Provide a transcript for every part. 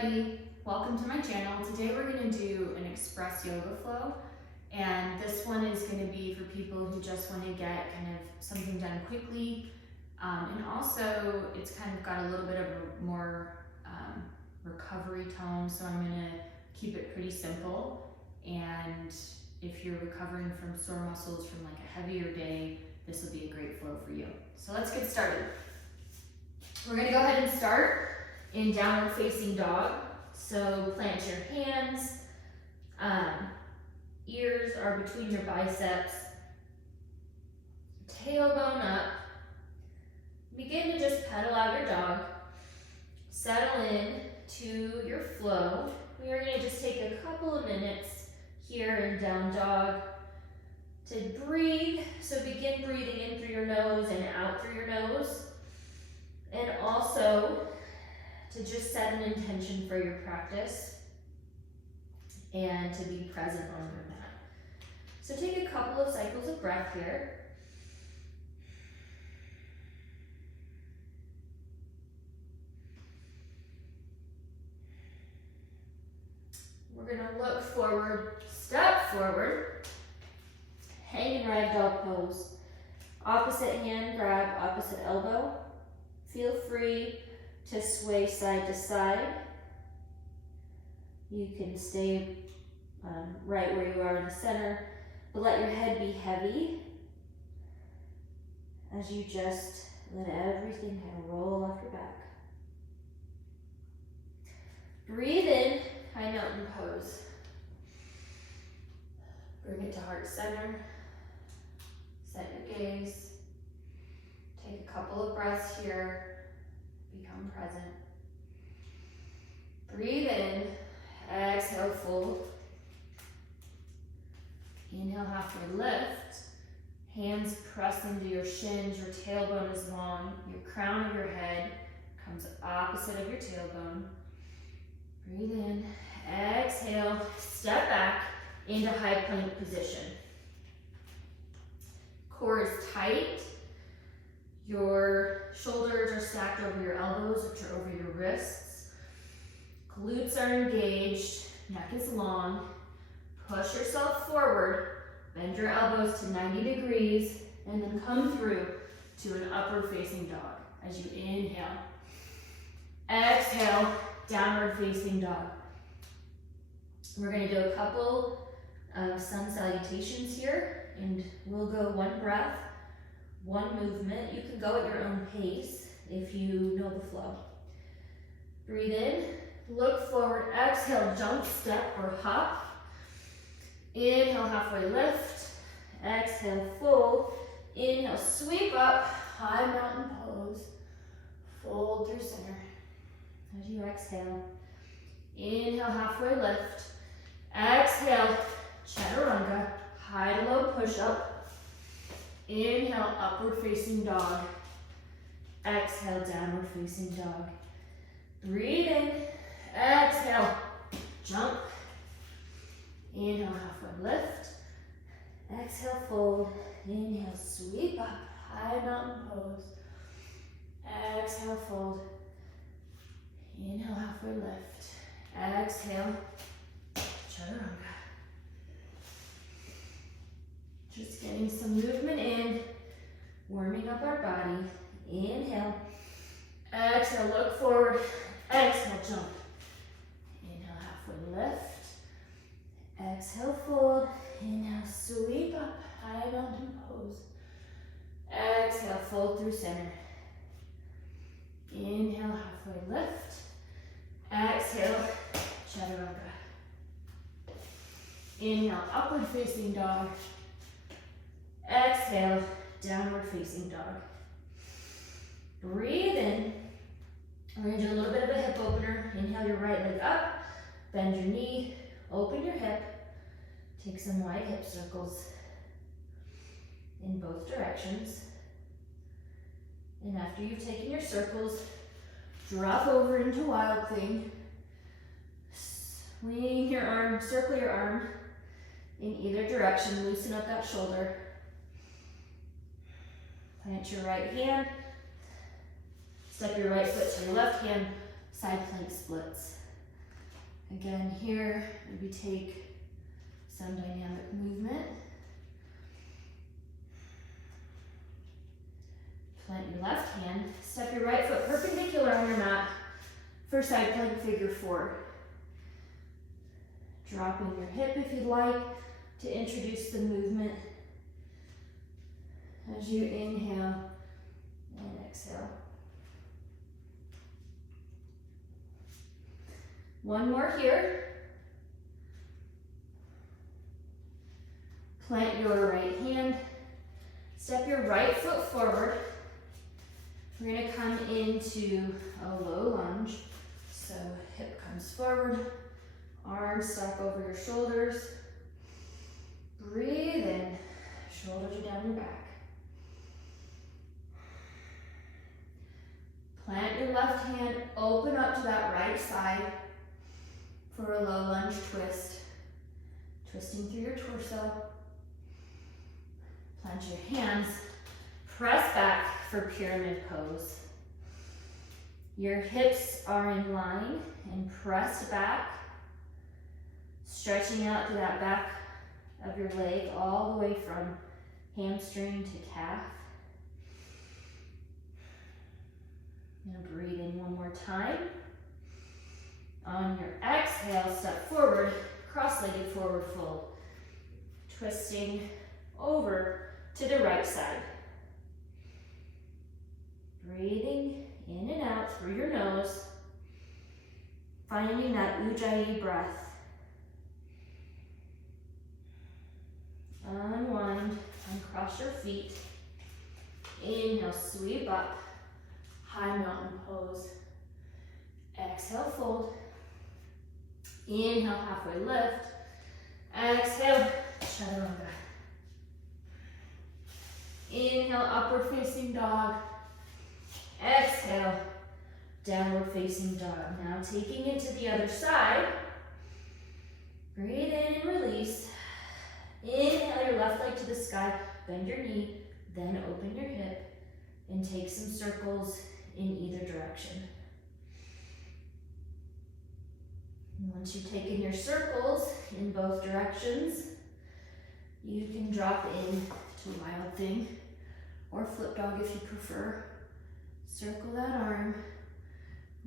everybody, welcome to my channel. Today we're going to do an express yoga flow, and this one is going to be for people who just want to get kind of something done quickly, and also it's kind of got a little bit of a more recovery tone, so I'm going to keep it pretty simple. And if you're recovering from sore muscles from like a heavier day, this will be a great flow for you. So let's get started. We're going to go ahead and start in downward facing dog. So plant your hands, ears are between your biceps, tailbone up. Begin to just pedal out your dog. Settle in to your flow. We are going to just take a couple of minutes here in down dog to breathe. So begin breathing in through your nose and out through your nose. And also to just set an intention for your practice and to be present on your mat. So take a couple of cycles of breath here. We're going to look forward, step forward, hanging ragdoll pose. Opposite hand grab opposite elbow. Feel free to sway side to side. You can stay right where you are in the center, but let your head be heavy as you just let everything kind of roll off your back. Breathe in, high mountain pose. Bring it to heart center. Set your gaze. Take a couple of breaths here. Become present. Breathe in. Exhale, fold. Inhale, halfway lift. Hands press into your shins. Your tailbone is long. Your crown of your head comes opposite of your tailbone. Breathe in. Exhale. Step back into high plank position. Core is tight. Your shoulders are stacked over your elbows, which are over your wrists. Glutes are engaged, neck is long. Push yourself forward, bend your elbows to 90 degrees, and then come through to an upward facing dog as you inhale. Exhale, downward facing dog. We're going to do a couple of sun salutations here, and we'll go one breath, one movement. You can go at your own pace if you know the flow. Breathe in, look forward, exhale, jump, step, or hop. Inhale, halfway lift. Exhale, fold. Inhale, sweep up, high mountain pose. Fold through center. As you exhale, inhale, halfway lift. Exhale, chaturanga, high to low push up. Inhale, upward facing dog. Exhale, downward facing dog. Breathe in. Exhale, jump. Inhale, halfway lift. Exhale, fold. Inhale, sweep up, high mountain pose. Exhale, fold. Inhale, halfway lift. Exhale, chaturanga. Just getting some movement in, warming up our body. Inhale, exhale, look forward, exhale, jump. Inhale, halfway lift. Exhale, fold. Inhale, sweep up, high mountain pose. Exhale, fold through center. Inhale, halfway lift. Exhale, chaturanga. Inhale, upward facing dog. Exhale, downward facing dog. Breathe in. We're going to do a little bit of a hip opener. Inhale your right leg up, bend your knee, open your hip. Take some wide hip circles in both directions. And after you've taken your circles, drop over into wild thing. Swing your arm, circle your arm in either direction. Loosen up that shoulder. Plant your right hand, step your right foot to your left hand, side plank splits. Again, here, maybe take some dynamic movement. Plant your left hand, step your right foot perpendicular on your mat for side plank figure 4. Dropping your hip if you'd like to introduce the movement as you inhale and exhale. One more here. Plant your right hand, step your right foot forward. We're going to come into a low lunge. So hip comes forward, arms stack over your shoulders. Breathe in, shoulders are down your back. Plant your left hand, open up to that right side for a low lunge twist. Twisting through your torso. Plant your hands, press back for pyramid pose. Your hips are in line and pressed back, stretching out to that back of your leg all the way from hamstring to calf. Now breathe in one more time. On your exhale, step forward, cross-legged forward fold, twisting over to the right side. Breathing in and out through your nose, finding that Ujjayi breath. Unwind, uncross your feet. Inhale, sweep up, high mountain pose. Exhale, fold. Inhale, halfway lift. Exhale, chaturanga. Inhale, upward facing dog. Exhale, downward facing dog. Now taking it to the other side. Breathe in and release. Inhale your left leg to the sky, bend your knee, then open your hip and take some circles in either direction. And once you've taken your circles in both directions, you can drop in to Wild Thing or Flip Dog if you prefer. Circle that arm,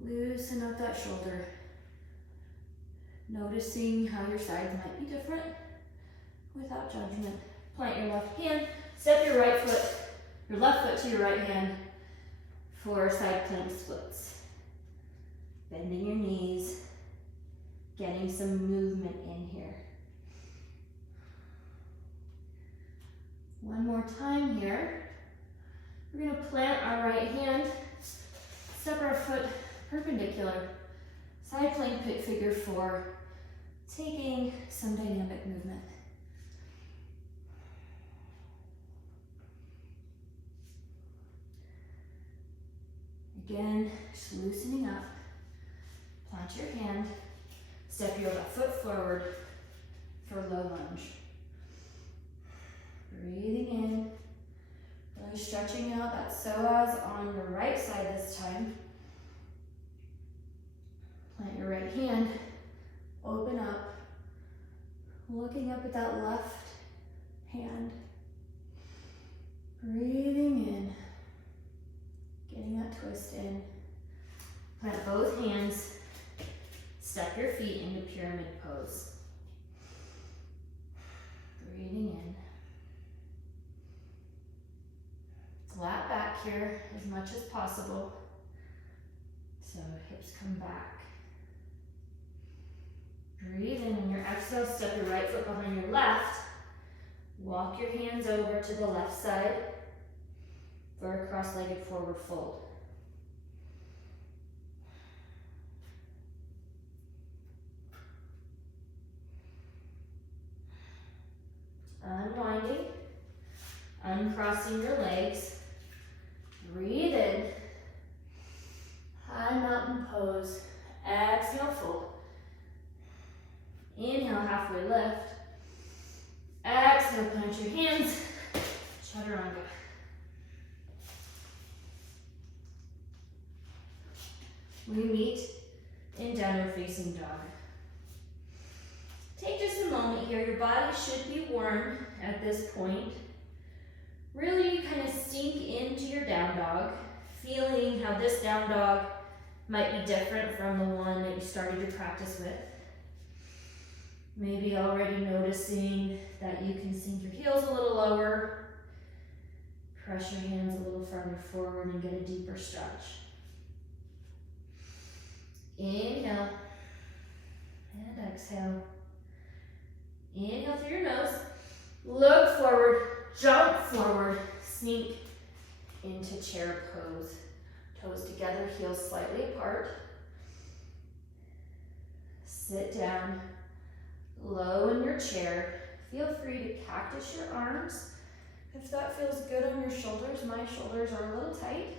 loosen up that shoulder, noticing how your sides might be different without judgment. Plant your left hand, step your left foot to your right hand for side plank splits. Bending your knees, getting some movement in here. One more time here. We're going to plant our right hand, step our foot perpendicular, side plank figure 4, taking some dynamic movement. Again, just loosening up. Plant your hand, step your left foot forward for low lunge. Breathing in. Really stretching out that psoas on your right side this time. Plant your right hand, open up, looking up at that left hand. Breathing in, getting that twist in. Plant both hands, step your feet into pyramid pose. Breathing in. Flat back here as much as possible. So hips come back. Breathe in. On your exhale, step your right foot behind your left. Walk your hands over to the left side for a cross-legged forward fold. Unwinding, uncrossing your legs. Breathe in, high mountain pose. Exhale, fold. Inhale, halfway lift. Exhale, plant your hands. Chaturanga. We meet in downward facing dog. take just a moment here. Your body should be warm at this point. Really kind of sink into your down dog, feeling how this down dog might be different from the one that you started your practice with. Maybe already noticing that you can sink your heels a little lower, press your hands a little farther forward and get a deeper stretch. Inhale and exhale. Inhale through your nose, look forward, jump forward, sink into chair pose. Toes together, heels slightly apart. Sit down, low in your chair. Feel free to cactus your arms. If that feels good on your shoulders, my shoulders are a little tight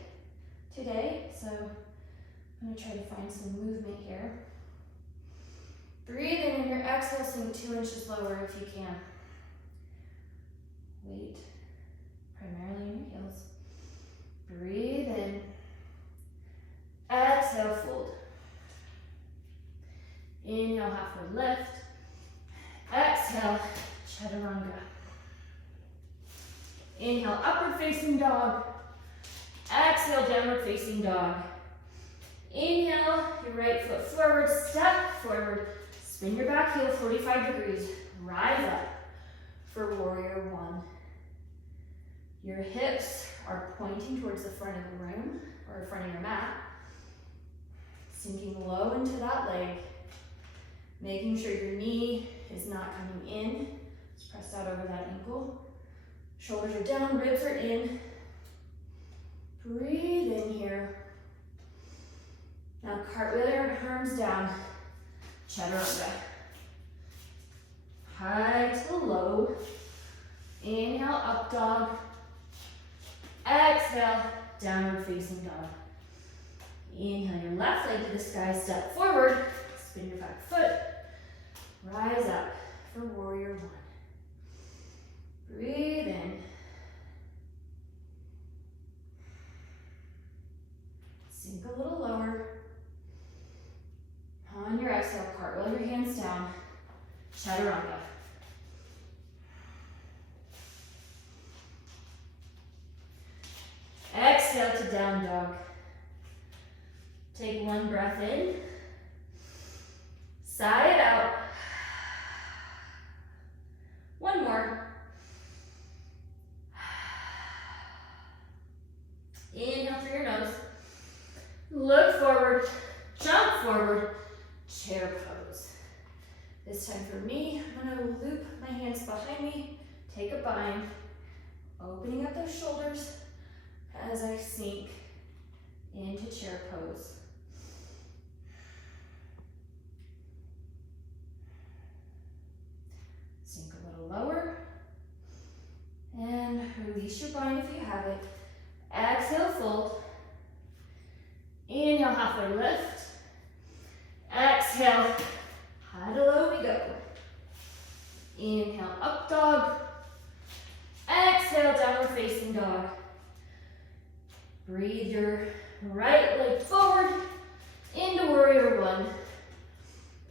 today, so I'm gonna try to find some movement here. Breathe in, and your exhale, sink 2 inches lower if you can. Weight primarily in your heels. Breathe in. Exhale, fold. Inhale, halfway lift. Exhale, chaturanga. Inhale, upward facing dog. Exhale, downward facing dog. Inhale, your right foot forward, step forward. Spin your back heel 45 degrees. Rise up for warrior one. Your hips are pointing towards the front of the room or front of your mat. Sinking low into that leg. Making sure your knee is not coming in. Just press out over that ankle. Shoulders are down, ribs are in. Breathe in here. Now cartwheel your arms down. Chaturanga. High to low. Inhale, up dog. Exhale, downward facing dog. Inhale your left leg to the sky, step forward. Spin your back foot. Rise up for warrior one. Breathe in. Sink a little lower. On your exhale, cartwheel your hands down. Chaturanga. Exhale to down dog. Take one breath in. Sigh it out. One more. Inhale through your nose. Look forward. Jump forward. Chair pose. This time for me, I'm going to loop my hands behind me. Take a bind. Opening up those shoulders as I sink into chair pose. Sink a little lower. And release your bind if you have it. Exhale, fold. Inhale, halfway lift. Exhale, high to low we go. Inhale, up dog. Exhale, downward facing dog. Breathe your right leg forward into warrior one.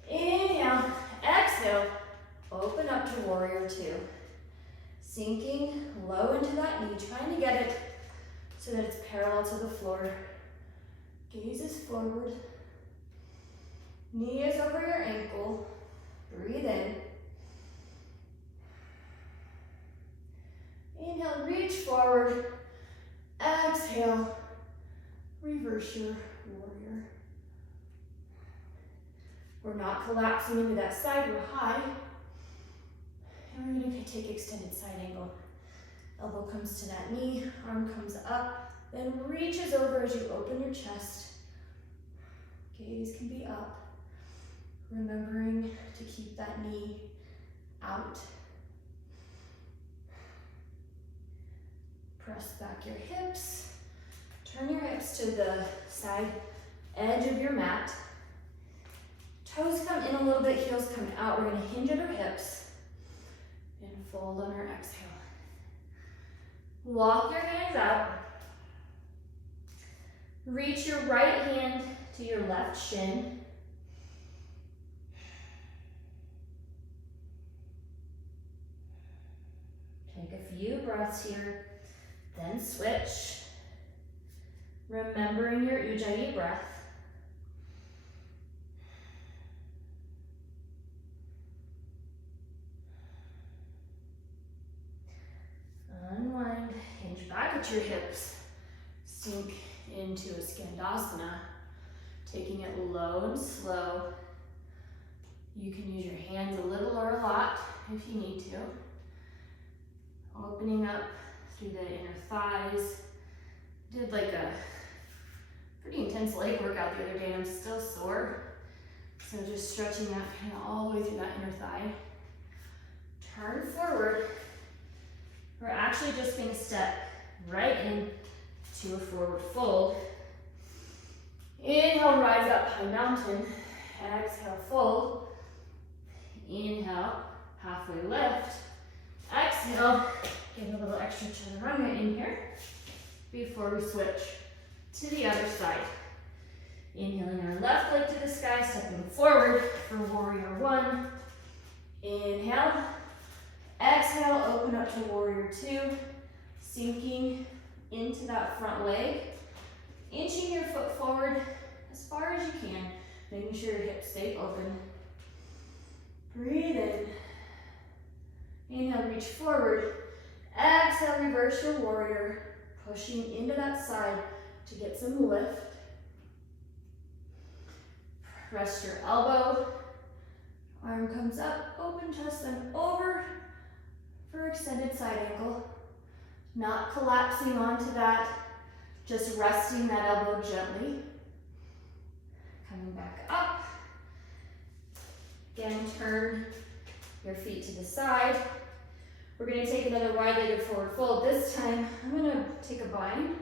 Inhale, exhale, open up to warrior two. Sinking low into that knee, trying to get it so that it's parallel to the floor. Gaze is forward. Knee is over your ankle. Breathe in. Inhale, reach forward. Exhale, reverse your warrior. We're not collapsing into that side, we're high. And we're gonna take extended side angle. Elbow comes to that knee, arm comes up, then reaches over as you open your chest. Gaze can be up. Remembering to keep that knee out. Press back your hips. Turn your hips to the side edge of your mat. Toes come in a little bit, heels come out. We're gonna hinge at our hips and fold on our exhale. Walk your hands out. Reach your right hand to your left shin. few breaths here, then switch. Remembering your Ujjayi breath. Unwind, hinge back at your hips. Sink into a Skandasana, taking it low and slow. You can use your hands a little or a lot if you need to. Opening up through the inner thighs. Did like a pretty intense leg workout the other day and I'm still sore. So just stretching that kind of all the way through that inner thigh. Turn forward. We're actually just going to step right in to a forward fold. Inhale, rise up, high mountain. Exhale, fold. Inhale, halfway lift. Exhale, give a little extra chaturanga in here before we switch to the other side. Inhaling our left leg to the sky, stepping forward for warrior one. Inhale. Exhale, open up to warrior two. Sinking into that front leg. Inching your foot forward as far as you can. Making sure your hips stay open. Breathe in. Inhale, reach forward. Exhale, reverse your warrior. Pushing into that side to get some lift. Rest your elbow. Arm comes up, open chest, then over for extended side angle. Not collapsing onto that, just resting that elbow gently. Coming back up. Again, turn your feet to the side. We're going to take another wide-legged forward fold. This time, I'm going to take a bind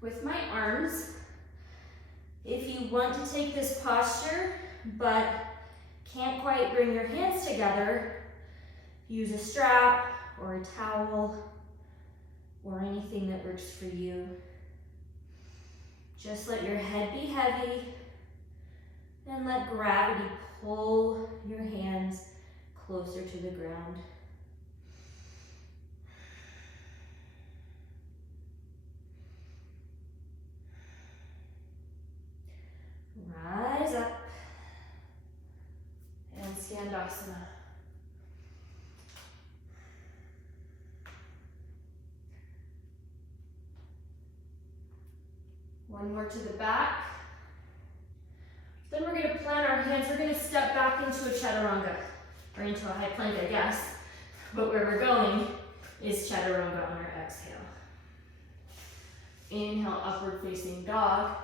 with my arms. If you want to take this posture, but can't quite bring your hands together, use a strap or a towel or anything that works for you. Just let your head be heavy and let gravity pull your hands closer to the ground. Rise up and Skandasana. One more to the back. Then we're going to plant our hands. We're going to step back into a chaturanga, or into a high plank, I guess. But where we're going is chaturanga on our exhale. Inhale, upward facing dog.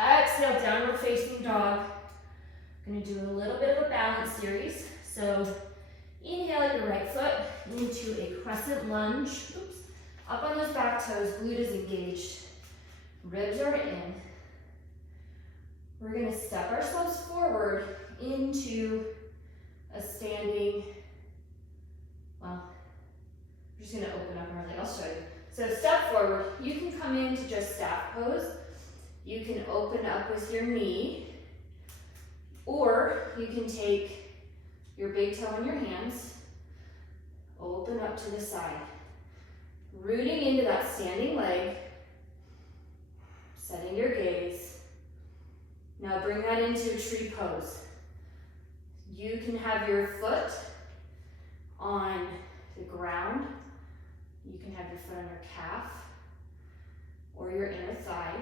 Exhale, downward facing dog. We're going to do a little bit of a balance series. So inhale your right foot into a crescent lunge. Oops. Up on those back toes, glute is engaged. Ribs are in. We're going to step ourselves forward into a standing, well, we're just going to open up our leg. I'll show you. So step forward. You can come into just staff pose. You can open up with your knee, or you can take your big toe in your hands, open up to the side, rooting into that standing leg, setting your gaze. Now bring that into a tree pose. You can have your foot on the ground. You can have your foot on your calf or your inner thigh.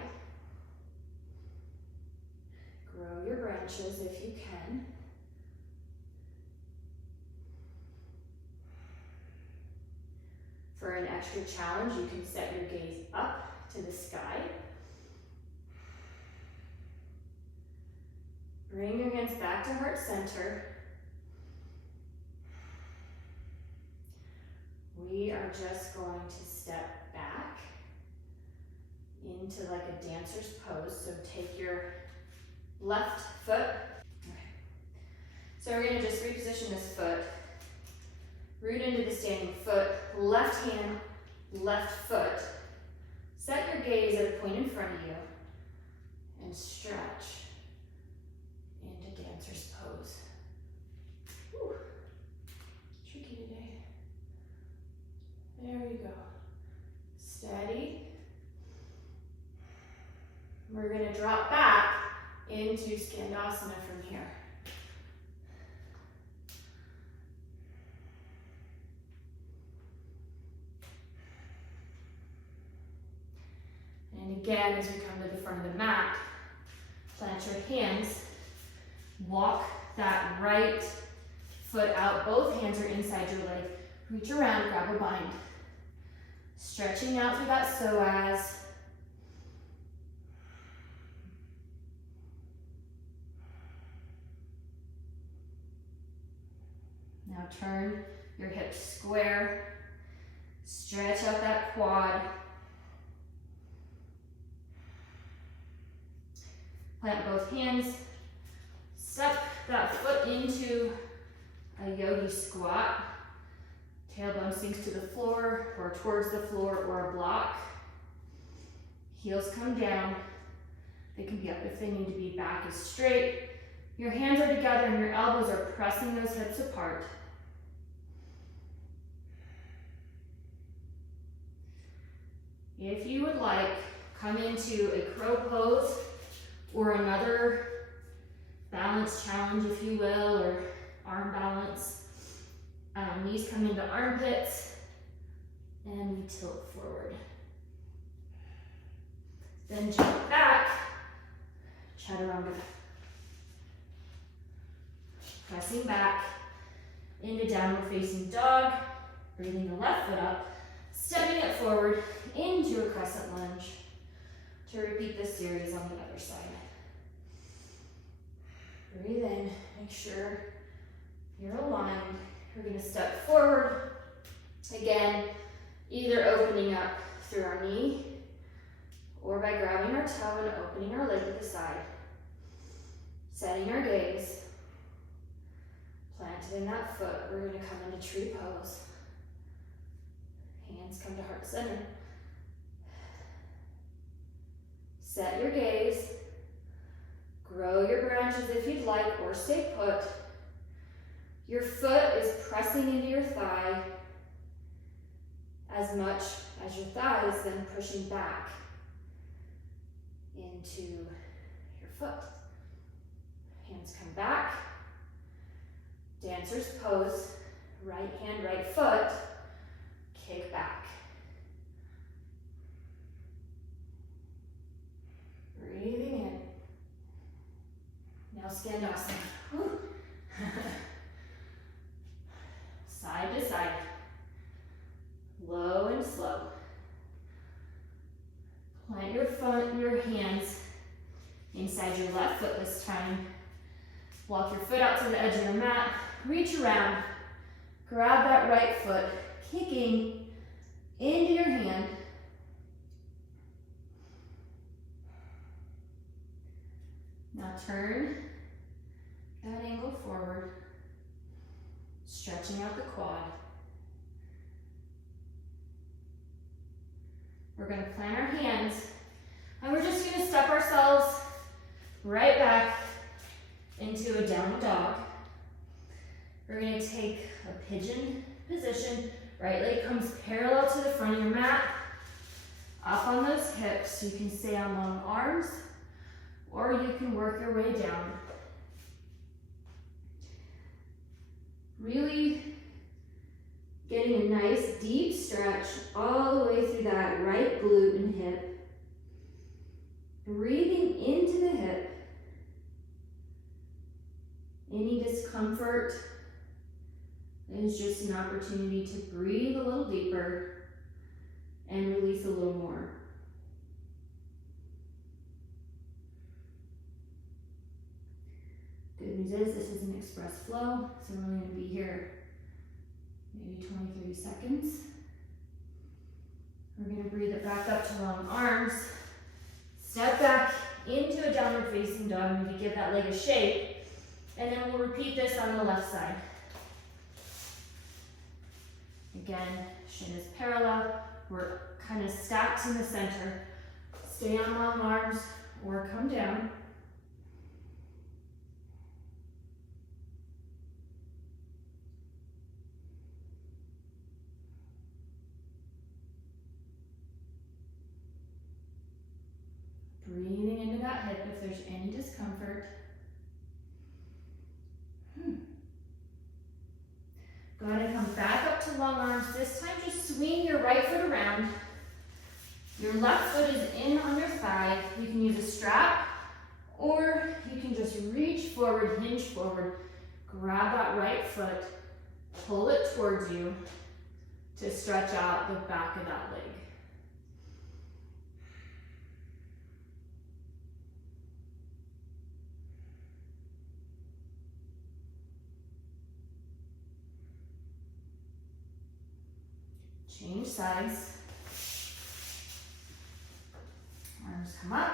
Grow your branches if you can. For an extra challenge, you can set your gaze up to the sky. Bring your hands back to heart center. We are just going to step back into like a dancer's pose. So take your left foot. Okay. So we're going to just reposition this foot. Root into the standing foot. Left hand, left foot. Set your gaze at a point in front of you and stretch into dancer's pose. Whew. Tricky today. into Skandasana from here. And again, as we come to the front of the mat, plant your hands, walk that right foot out. Both hands are inside your leg. Reach around, grab a bind. Stretching out through that psoas. Now turn your hips square. Stretch out that quad. Plant both hands. Step that foot into a Yogi Squat. Tailbone sinks to the floor or towards the floor or a block. Heels come down. They can be up if they need to be. Back is straight. Your hands are together and your elbows are pressing those hips apart. If you would like, come into a crow pose or another balance challenge, if you will, or arm balance. Knees come into armpits, and we tilt forward. Then jump back, chaturanga. Pressing back into downward facing dog, breathing the left foot up, stepping it forward into a crescent lunge to repeat this series on the other side. Breathe in, make sure you're aligned. We're going to step forward. Again, either opening up through our knee or by grabbing our toe and opening our leg to the side. Setting our gaze. Planted in that foot, we're going to come into tree pose. Hands come to heart center. Set your gaze. Grow your branches if you'd like, or stay put. Your foot is pressing into your thigh as much as your thigh is then pushing back into your foot. Hands come back. Dancer's pose. Right hand, right foot. Kick back. Breathing in. Now Skandasana. Whew. Side to side. Low and slow. Plant your hands inside your left foot this time. Walk your foot out to the edge of your mat. Reach around. Grab that right foot, kicking into your hand. Now turn that ankle forward, stretching out the quad. We're going to plant our hands, and we're just going to step ourselves right back into a down dog. We're going to take a pigeon position. Right leg comes parallel to the front of your mat. Up on those hips, you can stay on long arms, or you can work your way down. Really getting a nice deep stretch all the way through that right glute and hip. Breathing into the hip. Any discomfort is just an opportunity to breathe a little deeper and release a little more. Good news is this is an express flow, so we're only going to be here maybe 20-30 seconds. We're going to breathe it back up to long arms. Step back into a downward facing dog, maybe give that leg a shake, and then we'll repeat this on the left side. Again, shin is parallel. We're kind of stacked in the center. Stay on long arms or come down. Breathing into that hip if there's any discomfort. or long arms. This time just swing your right foot around. Your left foot is in on your thigh. You can use a strap, or you can just reach forward, hinge forward, grab that right foot, pull it towards you to stretch out the back of that leg. Change sides. Arms come up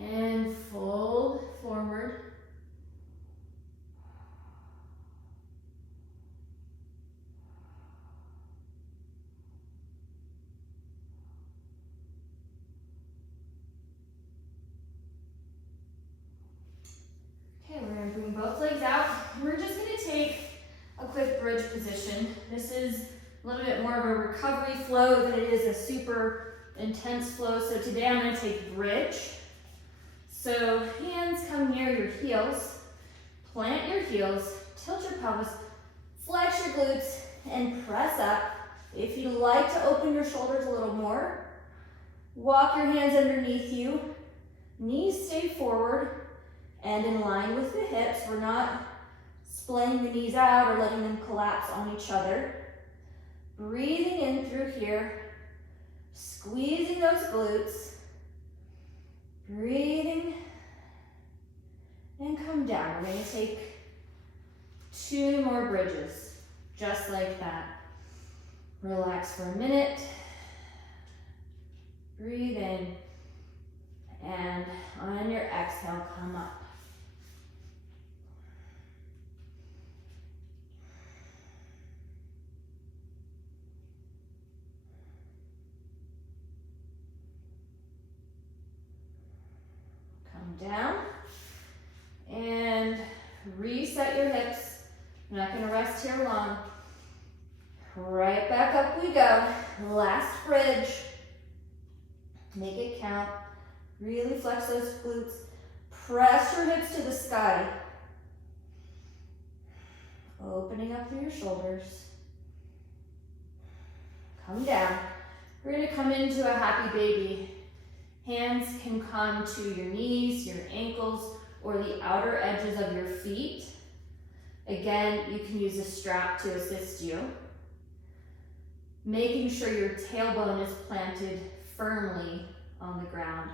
and fold forward. Okay, we're going to bring both legs out. We're just going to take a quick bridge position. This is a little bit more of a recovery flow than it is a super intense flow. So today I'm going to take bridge. So hands come near your heels, plant your heels, tilt your pelvis, flex your glutes, and press up. If you like to open your shoulders a little more, walk your hands underneath you, knees stay forward and in line with the hips. We're not splaying the knees out or letting them collapse on each other. Breathing in through here, squeezing those glutes, breathing, and come down. We're going to take 2 more bridges, just like that. Relax for a minute, breathe in, and on your exhale, come up. Down and reset your hips. You're not going to rest here long. Right back up we go. Last bridge. Make it count. Really flex those glutes. Press your hips to the sky. Opening up through your shoulders. Come down. We're going to come into a happy baby. Hands can come to your knees, your ankles, or the outer edges of your feet. Again, you can use a strap to assist you. Making sure your tailbone is planted firmly on the ground.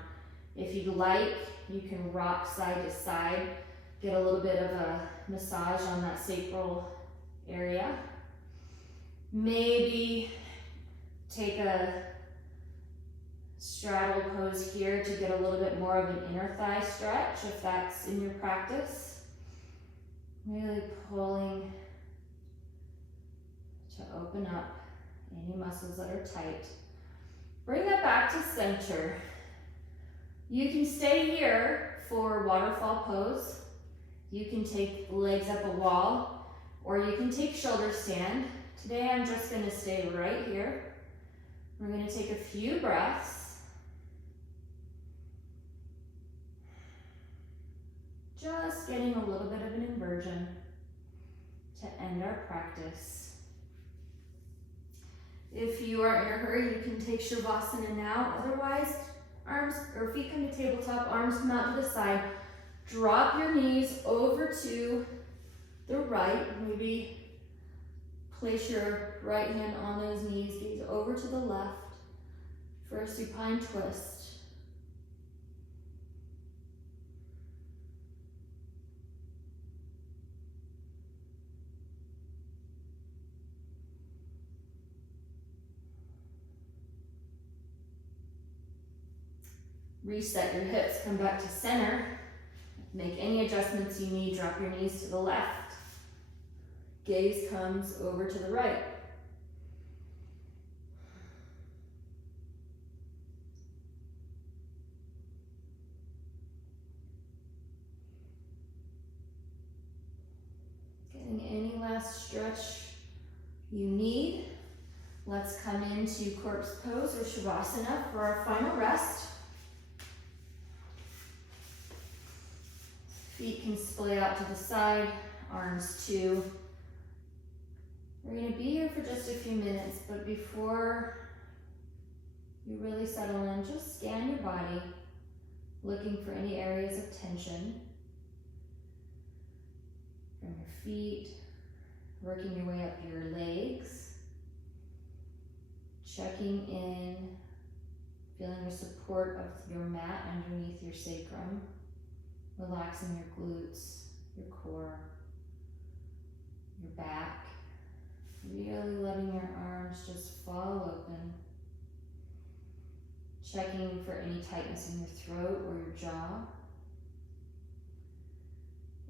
If you'd like, you can rock side to side, get a little bit of a massage on that sacral area. Maybe take a straddle pose here to get a little bit more of an inner thigh stretch if that's in your practice. Really pulling to open up any muscles that are tight. Bring that back to center. You can stay here for waterfall pose. You can take legs up a wall, or you can take shoulder stand. Today I'm just going to stay right here. We're going to take a few breaths. Just getting a little bit of an inversion to end our practice. If you are in a hurry, you can take Shavasana now. Otherwise, arms or feet come to tabletop, arms come out to the side. Drop your knees over to the right. Maybe place your right hand on those knees, gaze over to the left for a supine twist. Reset your hips, come back to center. Make any adjustments you need, drop your knees to the left. Gaze comes over to the right. Getting any last stretch you need. Let's come into corpse pose or Shavasana for our final rest. Feet can splay out to the side, arms to We're going to be here for just a few minutes, but before you really settle in, just scan your body, looking for any areas of tension. From your feet, working your way up your legs, checking in, feeling the support of your mat underneath your sacrum, relaxing your glutes, your core, your back, really letting your arms just fall open, checking for any tightness in your throat or your jaw.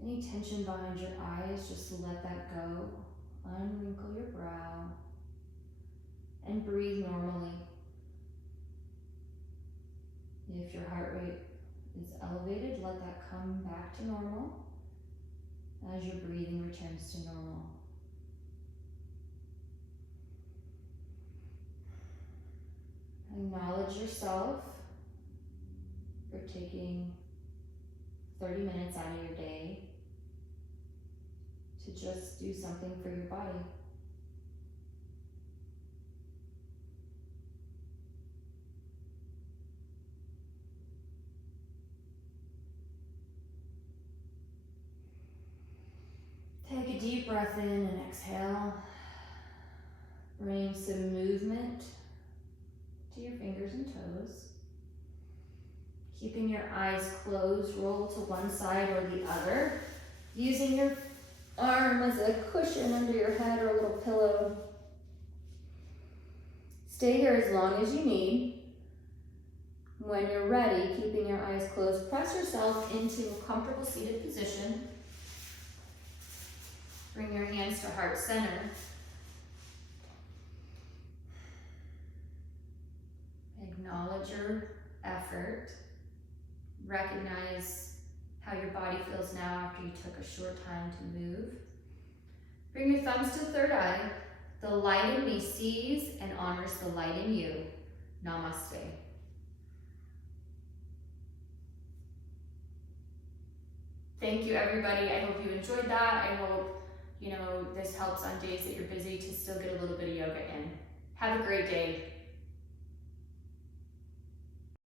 Any tension behind your eyes, just let that go. Unwrinkle your brow and breathe normally. If your heart rate is elevated, let that come back to normal as your breathing returns to normal. Acknowledge yourself for taking 30 minutes out of your day to just do something for your body. Take a deep breath in and exhale. Bring some movement to your fingers and toes. Keeping your eyes closed, roll to one side or the other. Using your arm as a cushion under your head or a little pillow. Stay here as long as you need. When you're ready, keeping your eyes closed, press yourself into a comfortable seated position. Bring your hands to heart center. Acknowledge your effort. Recognize how your body feels now after you took a short time to move. Bring your thumbs to the third eye. The light in me sees and honors the light in you. Namaste. Thank you, everybody. I hope you enjoyed that. I hope, this helps on days that you're busy to still get a little bit of yoga in. Have a great day.